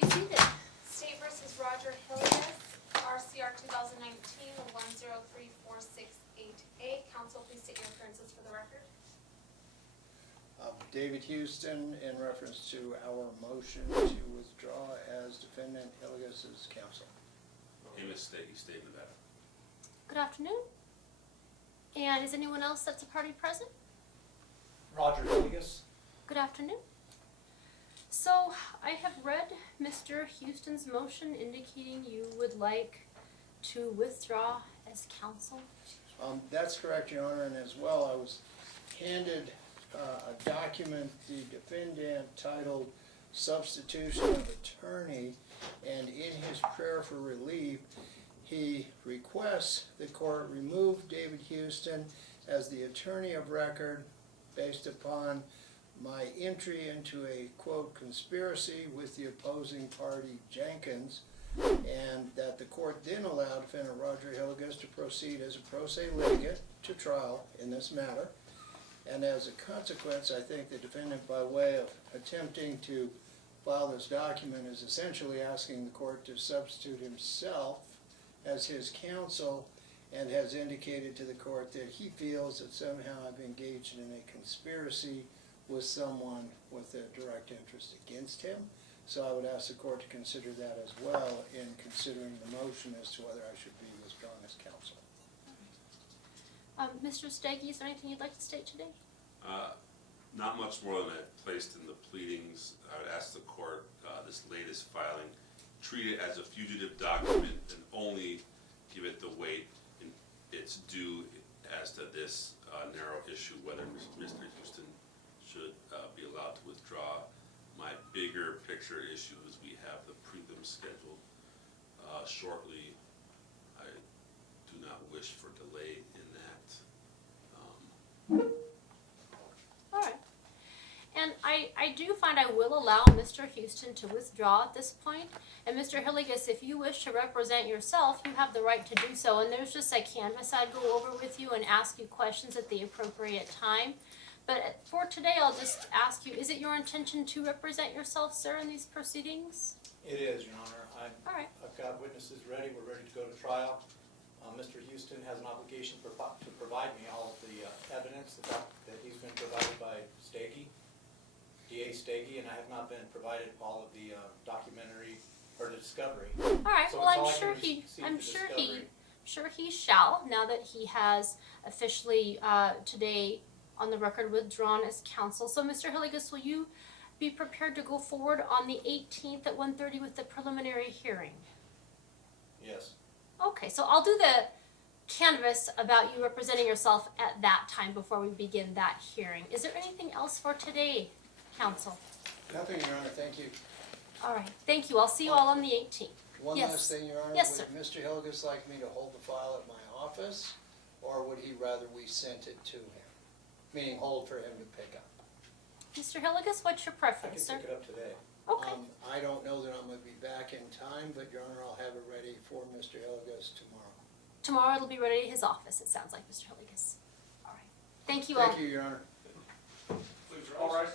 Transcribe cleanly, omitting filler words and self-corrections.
be seated. State versus Roger Hillygus, RCR 2019-103468A. Counsel, please state your appearances for the record. David Houston, in reference to our motion to withdraw as defendant Hillygus' counsel. Amos, Stege, State of Nevada. Good afternoon. And is anyone else that's a party present? Roger Hillygus. Good afternoon. So I have read Mr. Houston's motion indicating you would like to withdraw as counsel. That's correct, Your Honor, and as well I was handed a document, the defendant titled Substitution of Attorney, and in his prayer for relief he requests the court remove David Houston as the attorney of record based upon my entry into a, quote, conspiracy with the opposing party, Jenkins, and that the court then allowed defendant Roger Hillygus to proceed as a pro se litigant to trial in this matter. And as a consequence, I think the defendant, by way of attempting to file this document, is essentially asking the court to substitute himself as his counsel, and has indicated to the court that he feels that somehow I've engaged in a conspiracy with someone with a direct interest against him. So I would ask the court to consider that as well in considering the motion as to whether I should be withdrawn as counsel. Mr. Stege, is there anything you'd like to state today? Not much more than I placed in the pleadings. I would ask the court, this latest filing, treat it as a fugitive document and only give it the weight it's due as to this narrow issue, whether Mr. Houston should be allowed to withdraw. My bigger picture issue is we have the prelim scheduled shortly. I do not wish for delay in that. All right. And I do find I will allow Mr. Houston to withdraw at this point. And Mr. Hillygus, if you wish to represent yourself, you have the right to do so. And there's just a canvas I'd go over with you and ask you questions at the appropriate time. But for today, I'll just ask you, is it your intention to represent yourself, sir, in these proceedings? It is, Your Honor. All right. I've got witnesses ready. We're ready to go to trial. Mr. Houston has an obligation to provide me all of the evidence that he's been provided by Stege, DA Stege, and I have not been provided all of the documentary or the discovery. All right. So Well, it's all I'm I sure can he receive shall, now that he has officially today on the record withdrawn as counsel. So, Mr. Hillygus, will you be prepared to go forward on the 18th at 1:30 with the preliminary hearing? Yes. Okay, so I'll do the canvas about you representing yourself at that time before we begin that hearing. Is there anything else for today, counsel? Nothing, Your Honor, thank you. All right, thank you. I'll see you all on the 18th. One Yes. last thing, Your Honor. Yes, sir. Would Mr. Hillygus like me to hold the file at my office, or would he rather we sent it to him? Meaning hold for him to pick up. Mr. Hillygus, what's your I can preference, sir? pick it up today. Okay. I don't know that I'm going to be back in time, but Your Honor, I'll have it ready for Mr. Hillygus tomorrow. Tomorrow it'll be ready at his office, it sounds like, Mr. Hillygus. All right. Thank you all. Thank you, Your Honor. Please rise.